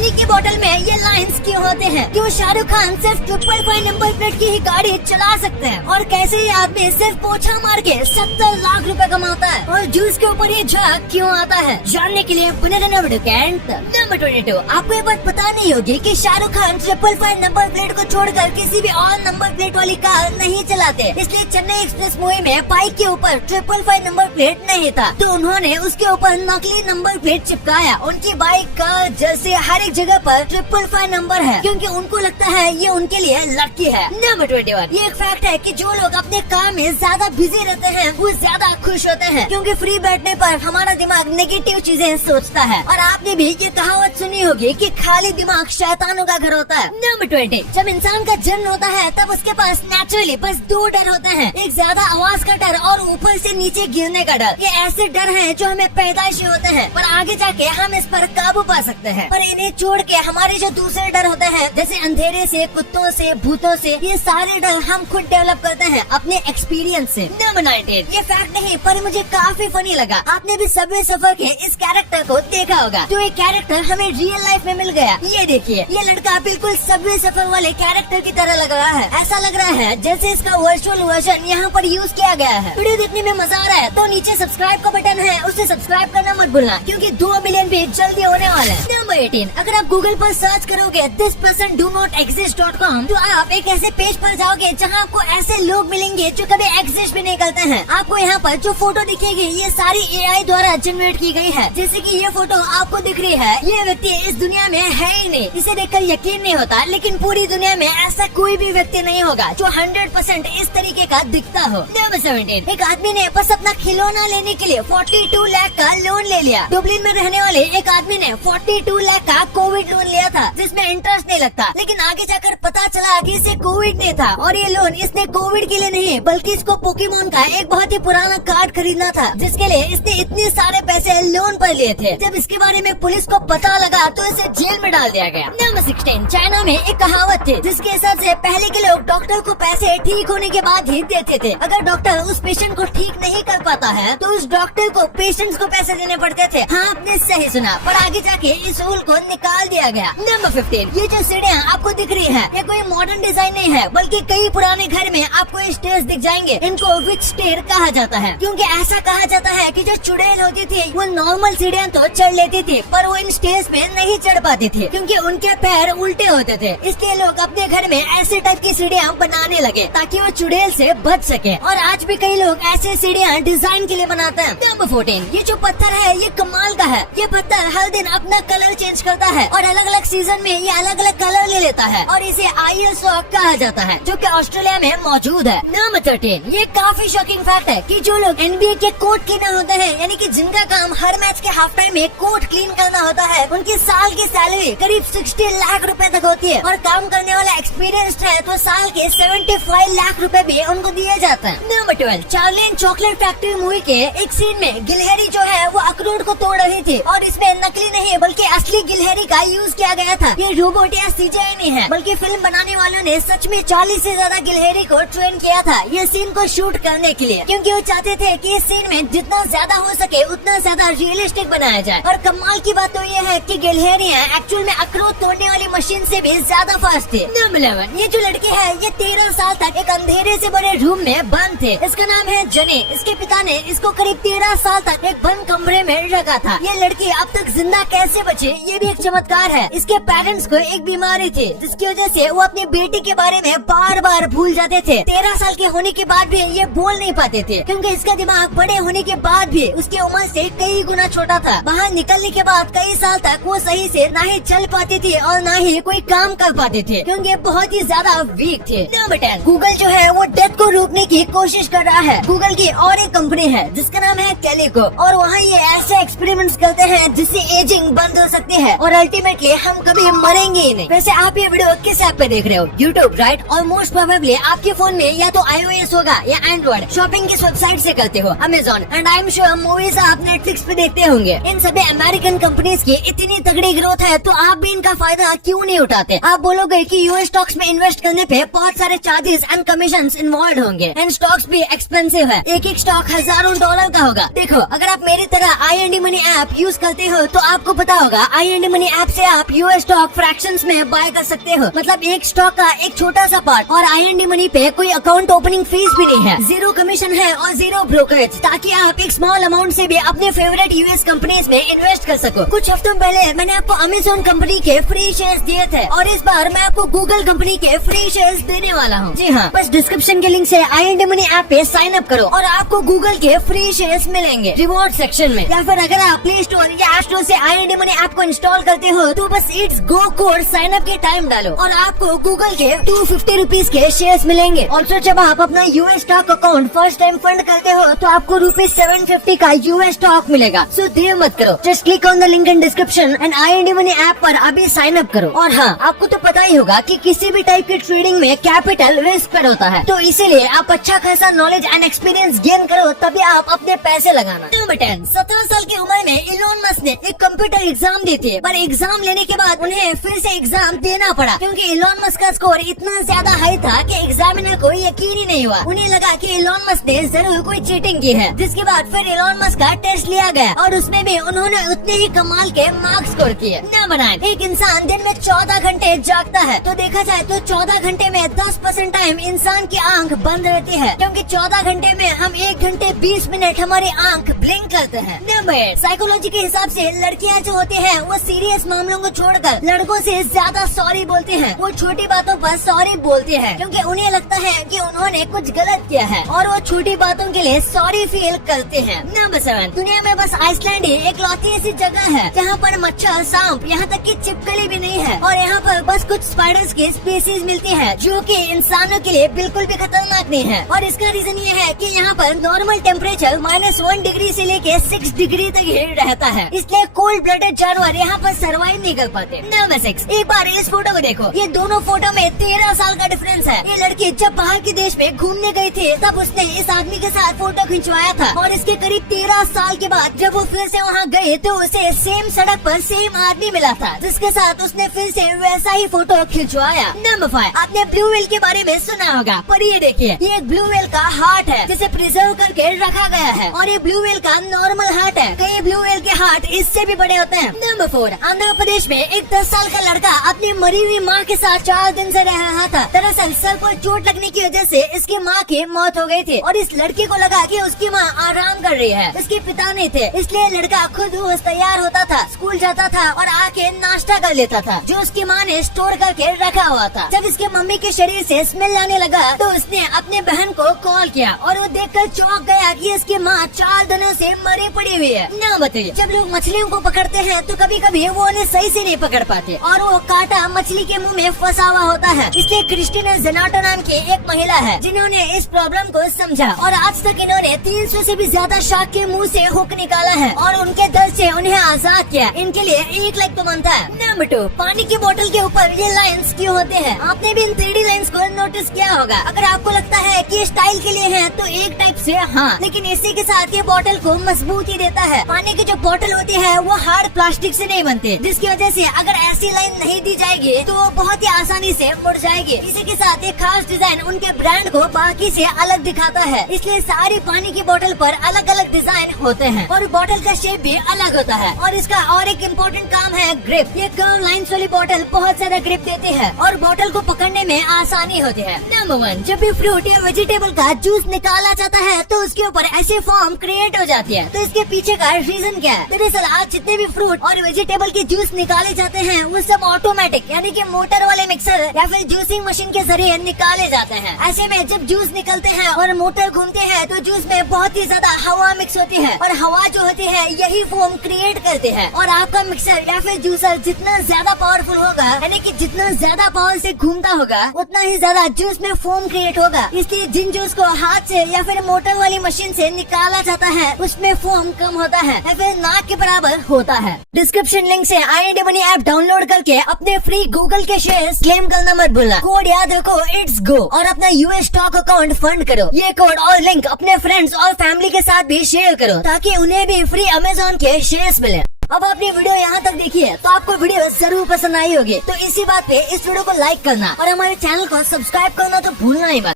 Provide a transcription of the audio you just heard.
पानी की बोतल में ये लाइंस क्यों होते हैं, क्यों शाहरुख खान सिर्फ 555 नंबर प्लेट की ही गाड़ी चला सकते हैं, और कैसे ये आदमी सिर्फ पोछा मार के 70 लाख रुपए कमाता है, और जूस के ऊपर ये झाग क्यों आता है, जानने के लिए बने रहना वीडियो के अंत तक। नंबर 22, आपको ये बात पता नहीं होगी कि शाहरुख खान 555 नंबर प्लेट को छोड़कर किसी भी और नंबर प्लेट वाली कार नहीं चलाते, इसलिए चेन्नई एक्सप्रेस मूवी में बाइक के ऊपर 555 नंबर प्लेट नहीं था, तो उन्होंने उसके ऊपर नकली नंबर प्लेट चिपकाया। उनकी बाइक का जैसे हर एक जगह पर 555 नंबर है, क्योंकि उनको लगता है ये उनके लिए लकी है। नंबर 21, ये एक फैक्ट है कि जो लोग अपने काम में ज्यादा बिजी रहते हैं वो ज्यादा खुश होते हैं, क्योंकि फ्री बैठने पर हमारा दिमाग नेगेटिव चीजें सोचता है। और आपने भी ये कहावत सुनी होगी कि खाली दिमाग शैतानों का घर होता है। नंबर 20, जब इंसान का जन्म होता है तब उसके पास नेचुरली बस 2 डर होते हैं, एक ज्यादा आवाज का डर और ऊपर से नीचे गिरने का डर। ये ऐसे डर हैं जो हमें पैदाइशी होते हैं, पर आगे जाके हम इस पर काबू पा सकते हैं। पर इन्हें छोड़ के हमारे जो दूसरे डर होते हैं, जैसे अंधेरे से, कुत्तों से, भूतों से, ये सारे डर हम खुद डेवलप करते हैं अपने एक्सपीरियंस से। नंबर 19, ये फैक्ट नहीं पर मुझे काफी फनी लगा। आपने भी सबवे सफर के इस कैरेक्टर को देखा होगा, तो ये कैरेक्टर हमें रियल लाइफ में मिल गया। ये देखिए, ये लड़का बिल्कुल सबवे सफर वाले कैरेक्टर की तरह लग रहा है। ऐसा लग रहा है जैसे इसका वर्चुअल वर्जन यहाँ पर यूज किया गया है। वीडियो देखने में मजा आ रहा है तो नीचे सब्सक्राइब का बटन है, उसे सब्सक्राइब करना मत भूलना, क्योंकि 2 मिलियन भी जल्दी होने वाले हैं। नंबर 18, अगर आप गूगल पर सर्च करोगे this person do not exist.com, तो आप एक ऐसे पेज पर जाओगे जहाँ आपको ऐसे लोग मिलेंगे जो कभी एग्जिस्ट भी नहीं करते हैं। आपको यहाँ पर जो फोटो दिखेगी ये सारी AI द्वारा जनरेट की गई है। जैसे कि ये फोटो आपको दिख रही है, ये व्यक्ति इस दुनिया में है ही नहीं, इसे देखकर यकीन नहीं होता, लेकिन पूरी दुनिया में ऐसा कोई भी व्यक्ति नहीं होगा जो 100% इस तरीके का दिखता हो। नंबर 17, एक आदमी ने बस अपना खिलौना लेने के लिए 42 लाख का लोन ले लिया। डुबलिन में रहने वाले एक आदमी ने 42 लाख का कोविड लोन लिया था, जिसमें इंटरेस्ट नहीं लगता, लेकिन आगे जाकर पता चला कि इसे कोविड नहीं था, और ये लोन इसने कोविड के लिए नहीं बल्कि इसको पोकेमोन का एक बहुत ही पुराना कार्ड खरीदना था, जिसके लिए इसने इतने सारे पैसे लोन पर लिए थे। जब इसके बारे में पुलिस को पता लगा तो इसे जेल में डाल दिया गया। नंबर 16, चाइना में एक कहावत थी जिसके हिसाब से पहले के लोग डॉक्टर को पैसे ठीक होने के बाद ही देते थे। अगर डॉक्टर उस पेशेंट को ठीक नहीं कर पाता है तो उस डॉक्टर को पेशेंट्स को पैसे देने पड़ते थे। हाँ, आपने सही सुना, पर आगे जाके इस रूल को निकाल दिया गया। नंबर 15, ये जो सीढ़ियाँ आपको दिख रही है ये कोई मॉडर्न डिजाइन नहीं है, बल्कि कई पुराने घर में आपको ये स्टेयर्स दिख जाएंगे। इनको विच स्टेयर कहा जाता है, क्योंकि ऐसा कहा जाता है कि जो चुड़ैल होती थी वो नॉर्मल सीढ़ियाँ तो चढ़ लेती थी, पर वो इन स्टेयर्स में नहीं चढ़ पाती थी, क्योंकि उनके पैर उल्टे होते थे। इसलिए लोग अपने घर में ऐसे टाइप की सीढ़ियाँ बनाने लगे ताकि वो चुड़ैल से बच सके, और आज भी कई लोग ऐसे सीढ़ियाँ डिजाइन के लिए बनाते हैं। नंबर 14, ये जो पत्थर है ये कमाल का है। ये पत्थर हर दिन अपना कलर चेंज करता है और अलग अलग सीजन में ये अलग अलग कलर ले लेता है, और इसे आईएस रॉक कहा जाता है, जो कि ऑस्ट्रेलिया में मौजूद है। नंबर 13, ये काफी शॉकिंग फैक्ट है कि जो लोग NBA के कोर्ट क्लीनर होते हैं, यानी कि जिनका काम हर मैच के हाफ टाइम में कोर्ट क्लीन करना होता है, उनकी साल की सैलरी करीब 60 लाख रुपए तक होती है, और काम करने वाला एक्सपीरियंस्ड है तो साल के 75 लाख रुपए भी उनको दिए जाते हैं। Number 12, Charlie and chocolate factory movie के एक सीन में गिलहरी जो है वो अखरोट को तोड़ रही थी, और इसमें नकली नहीं बल्कि असली गिलहरी का यूज किया गया था। ये रोबोट या CGI नहीं है, बल्कि फिल्म बनाने वालों ने सच में 40 से ज्यादा गिलहरी को ट्रेन किया था ये सीन को शूट करने के लिए, क्योंकि वो चाहते थे कि इस सीन में जितना ज्यादा हो सके उतना ज्यादा रियलिस्टिक बनाया जाए। और कमाल की बात तो ये है कि गिलहरियाँ एक्चुअल में अखरोट तोड़ने वाली मशीन से भी ज्यादा फास्ट थी। नंबर 11, ये जो लड़की है ये 13 साल तक एक अंधेरे से बड़े रूम में बंद थे। इसका नाम है जने। इसके पिता ने इसको करीब 13 साल तक एक बंद कमरे में रखा था। ये लड़की अब तक जिंदा कैसे बची ये भी एक चमत्कार है। इसके पेरेंट्स को एक बीमारी थी जिसकी वजह से वो अपनी बेटी के बारे में बार बार भूल जाते थे। 13 साल के होने के बाद भी ये बोल नहीं पाते थे, क्योंकि इसका दिमाग बड़े होने के बाद भी उसकी उम्र से कई गुना छोटा था। बाहर निकलने के बाद कई साल तक वो सही से ना ही चल पाती थी और ना ही कोई काम कर पाते थे, क्योंकि बहुत ही ज्यादा वीक थे। नंबर 10, गूगल जो है वो डेथ को रोकने की कोशिश कर रहा है। गूगल की और एक कंपनी है जिसका नाम है कैलिको, और वहाँ ये ऐसे एक्सपेरिमेंट्स करते हैं जिससे एजिंग बंद हो सकती है और अल्टीमेटली हम कभी मरेंगे ही नहीं। वैसे आप ये वीडियो किस ऐप पे देख रहे हो? YouTube, right? और मोस्ट प्रोबेबली आपके फोन में या तो iOS होगा या एंड्रॉइड। शॉपिंग किस वेबसाइट से करते हो? Amazon. And I am sure movies आप नेटफ्लिक्स पे देखते होंगे। इन सभी अमेरिकन कंपनीज की इतनी तगड़ी ग्रोथ है तो आप भी इनका फायदा क्यों नहीं उठाते? आप बोलोगे कि यूएस स्टॉक्स में इन्वेस्ट करने पे बहुत सारे चार्जेस एंड कमीशन इन्वॉल्व होंगे, एंड स्टॉक्स भी एक्सपेंसिव है। एक एक स्टॉक हजारों डॉलर का होगा। देखो, अगर आप मेरी तरह IND मनी ऐप यूज करते हो तो आपको पता होगा IND मनी ऐप से आप यूएस स्टॉक फ्रैक्शंस में बाय कर सकते हो, मतलब एक स्टॉक का एक छोटा सा पार्ट। और IND मनी पे कोई अकाउंट ओपनिंग फीस भी नहीं है, 0 कमीशन है और 0 ब्रोकरेज, ताकि आप एक स्मॉल अमाउंट से भी अपने फेवरेट यूएस कंपनीज में इन्वेस्ट कर सको। कुछ हफ्तों पहले मैंने आपको अमेज़न कंपनी के फ्री शेयर्स दिए थे और इस बार मैं आपको गूगल कंपनी के फ्री शेयर्स देने वाला हूँ। जी हाँ, बस डिस्क्रिप्शन के लिंक से IND मनी ऐप पे साइन अप करो और आपको गूगल के फ्री शेयर्स मिलेंगे रिवॉर्ड सेक्शन में। या फिर अगर आप प्ले स्टोर या ऐप स्टोर से IND मनी ऐप को इंस्टॉल करते हो तो बस it's go code sign up के टाइम डालो और आपको गूगल के 250 रुपीज के शेयर्स मिलेंगे। और जब आप अपना US stock account first time fund करते हो तो आपको ₹750 का यूएस स्टॉक मिलेगा। सो देर मत करो, just click on the link in description and IND money app पर अभी साइन अप करो। और हाँ, आपको तो पता ही होगा कि किसी भी टाइप की ट्रेडिंग में कैपिटल रिस्क पर होता है, तो इसीलिए आप अच्छा खासा नॉलेज एंड एक्सपीरियंस गेन करो तभी आप अपने पैसे लगाना। नंबर 10, 17 साल की उम्र में इलोन मस्क ने एक कंप्यूटर एग्जाम दी थी, पर एग्जाम लेने के बाद उन्हें फिर से एग्जाम देना पड़ा क्योंकि इलोन मस्क का स्कोर इतना ज्यादा हाई था कि एग्जामिनर को यकीन ही नहीं हुआ। उन्हें लगा कि इलोन मस्क ने जरूर कोई चीटिंग की है, जिसके बाद फिर इलोन मस्क का टेस्ट लिया गया और उसमें भी उन्होंने उतने ही कमाल के मार्क्स स्कोर किए। नंबर 9, एक इंसान दिन में 14 घंटे जागता है, तो देखा जाए तो 14 घंटे में 10% टाइम इंसान की आंख बंद रहती है, क्योंकि 14 घंटे में हम 1 घंटे 20 मिनट हमारी आंख ब्लिंक करते हैं। नंबर 8, साइकोलॉजी के हिसाब से लड़कियां जो होती हैं वो सीरियस मामलों को छोड़कर लड़कों से ज्यादा सॉरी बोलती हैं। वो छोटी बातों पर सॉरी बोलती हैं क्योंकि उन्हें लगता है कि उन्होंने कुछ गलत किया है और वो छोटी बातों के लिए सॉरी फील करते हैं। नंबर 7, दुनिया में बस आइसलैंड ही एक लौती ऐसी जगह है जहाँ पर मच्छर, सांप, यहाँ तक कि छिपकली भी नहीं है और यहाँ पर बस कुछ स्पाइडर्स की स्पीसीज मिलती है जो कि इंसानों के लिए बिल्कुल भी खतरनाक नहीं है। और इसका रीजन ये है कि यहाँ पर नॉर्मल टेम्परेचर -1 डिग्री से लेके 6 डिग्री तक ही रहता है, इसलिए कोल्ड ब्लडेड जानवर यहाँ पर सर्वाइव नहीं कर पाते। नंबर 6, एक बार इस फोटो को देखो, ये दोनों फोटो में 13 साल का डिफरेंस है। ये लड़की जब बाहर के देश में घूमने गई थी तब उसने इस आदमी के साथ फोटो खिंचवाया था और इसके करीब 13 साल के बाद जब वो फिर से वहाँ गई तो उसे सेम सड़क पर सेम आदमी मिला था जिसके साथ उसने फिर से वैसा ही फोटो खिंचवाया। नंबर 5, आपने ब्लू व्हेल के बारे में सुना होगा, पर ये देखिए, ये एक ब्लू व्हेल का हार्ट है जिसे प्रिजर्व करके रखा गया है और ये ब्लू व्हेल का नॉर्मल हार्ट है। कई ब्लू व्हेल के हार्ट इससे भी बड़े होते हैं। नंबर 4, आंध्र प्रदेश में एक 10 साल का लड़का अपनी मरी हुई माँ के साथ 4 दिन से रह रहा था। दरअसल सर को चोट लगने की वजह से इसकी माँ की मौत हो गई थी और इस लड़के को लगा कि उसकी माँ आराम कर रही है, इसके पिता नहीं थे, इसलिए लड़का खुद रोज तैयार होता था, स्कूल जाता था और आके नाश्ता कर लेता था जो उसकी माँ ने स्टोर करके रखा हुआ था। जब इसके मम्मी के शरीर से स्मेल आने लगा तो उसने अपने बहन को कॉल किया और वो देखकर चौंक गया कि इसकी माँ 4 दिनों से मरी पड़ी हुई है। ना बताइए, जब लोग मछलियों को पकड़ते हैं तो कभी कभी वो उन्हें सही से नहीं पकड़ पाते और वो कांटा मछली के मुंह में फंसा हुआ होता है। इसलिए क्रिस्टीना ज़ेनाटो नाम की एक महिला है जिन्होंने इस प्रॉब्लम को समझा और आज तक इन्होंने 300 से भी ज्यादा शार्क के मुंह से हुक निकाला है और उनके दर्द से उन्हें आजाद किया। इनके लिए 1 लाख तो बनता है। नंबर 2, पानी की बोतल के ऊपर ये लाइंस क्यों होते हैं? आपने भी इन 3D लाइंस को नोटिस किया होगा। अगर आपको लगता है कि स्टाइल के लिए है तो एक टाइप से हाँ, लेकिन इसी के साथ ये बोतल को मजबूती देता है। पानी की जो बोतल होती है वो हार्ड प्लास्टिक से नहीं बनती, जिसकी वजह से अगर ऐसी लाइन नहीं दी जाएगी तो वो बहुत ही आसानी से मुड़ जाएगी। इसी के साथ एक खास डिजाइन उनके ब्रांड को बाकी से अलग दिखाता है, इसलिए सारी पानी की बोतल पर अलग अलग डिजाइन होते हैं और बोतल का शेप भी अलग होता है। और इसका और एक इम्पोर्टेंट काम है ग्रिप। ये कर्व लाइंस वाली बोतल बहुत ज्यादा ग्रिप देती है और बोतल को पकड़ने में आसानी होती है। नंबर 1, जब भी फ्रूट या वेजिटेबल का जूस निकाला जाता है तो उसके ऊपर ऐसी फॉर्म क्रिएट हो जाती है, तो इसके पीछे का रीजन क्या है? दरअसल आज जितने भी फ्रूट और वेजिटेबल के जूस निकाले जाते हैं वो सब ऑटोमेटिक यानी कि मोटर वाले मिक्सर या फिर जूसिंग मशीन के जरिए निकाले जाते हैं। ऐसे में जब जूस निकलते हैं और मोटर घूमते हैं तो जूस में बहुत ही ज्यादा हवा मिक्स होती है और हवा जो होती है यही फोम क्रिएट करते हैं। और आपका मिक्सर या फिर जूसर जितना ज्यादा पावरफुल होगा यानी कि जितना ज्यादा पावर से घूमता होगा उतना ही ज्यादा जूस में फोम क्रिएट होगा। इसलिए जिन जूस को हाथ से या फिर मोटर वाली मशीन से निकाला जाता है उसमें फोम कम होता है या फिर नाक के बराबर होता है। डिस्क्रिप्शन लिंक से IND मनी ऐप डाउनलोड करके अपने फ्री गूगल के शेयर्स क्लेम करना मत भूलना। कोड याद रखो, इट्स गो, और अपना यूएस स्टॉक अकाउंट फंड करो। ये कोड और लिंक अपने फ्रेंड्स और फैमिली के साथ भी शेयर करो ताकि उन्हें भी फ्री अमेज़न के शेयर्स मिले। अब आपने वीडियो यहाँ तक देखी है तो आपको वीडियो जरूर पसंद आई होगी, तो इसी बात पे इस वीडियो को लाइक करना और हमारे चैनल को सब्सक्राइब करना तो भूलना ही मत।